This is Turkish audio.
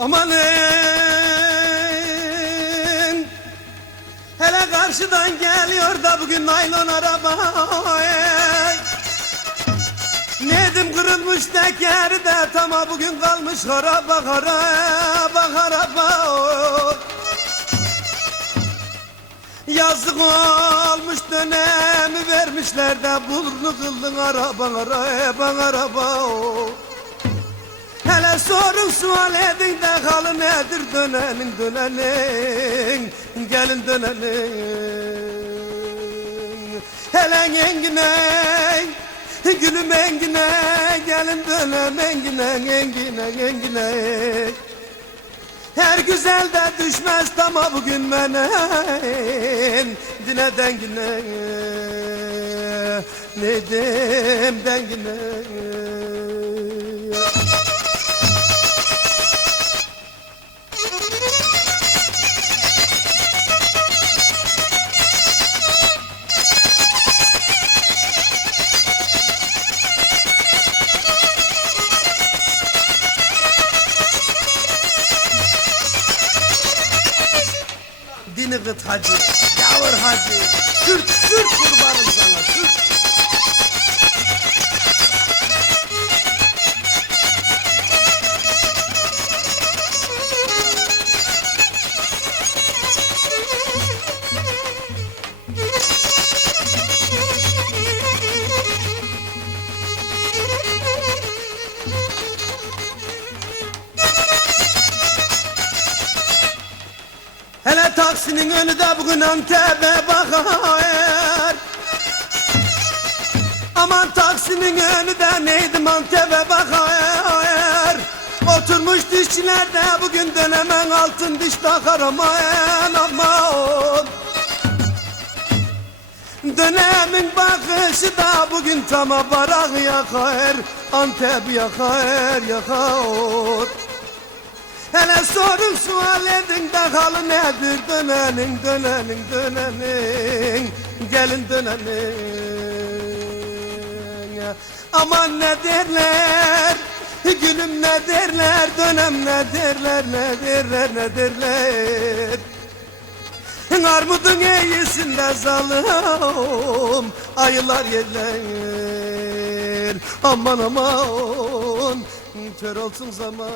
Amanın Hele karşıdan geliyor da bugün naylon araba. Nedim kırılmış tekeri de tamam bugün kalmış haraba haraba haraba. Yazık olmuş dönemi vermişler de burnu kıldın araba araba araba oy. Hele sorun sual edin de halı nedir dönenin dönenin Gelin dönenin Hele engine Gülüm engine Gelin dönem engine engine engine her güzel de düşmez tama bugün benim. Dine dengine Nedim dengine Kıt hacı, yavur hacı. Sürt sürt kurbanım sana sürt Hele taksinin önü de bugün Antep'e bakar. Aman taksinin önü de neydi Antep'e bakar. Oturmuş dişçiler de bugün dönemen altın diş takar aman aman. Dönemin bakışı da bugün tama barak yakar Antep yakar yakar Hele sorun sual edin halı nedir dönenin dönenin dönenin Gelin dönenin. Aman ne derler Gülüm ne derler dönem ne derler ne derler ne derler. Armudun iyisinde zalım Ayılar yerler. Aman aman Kör olsun zaman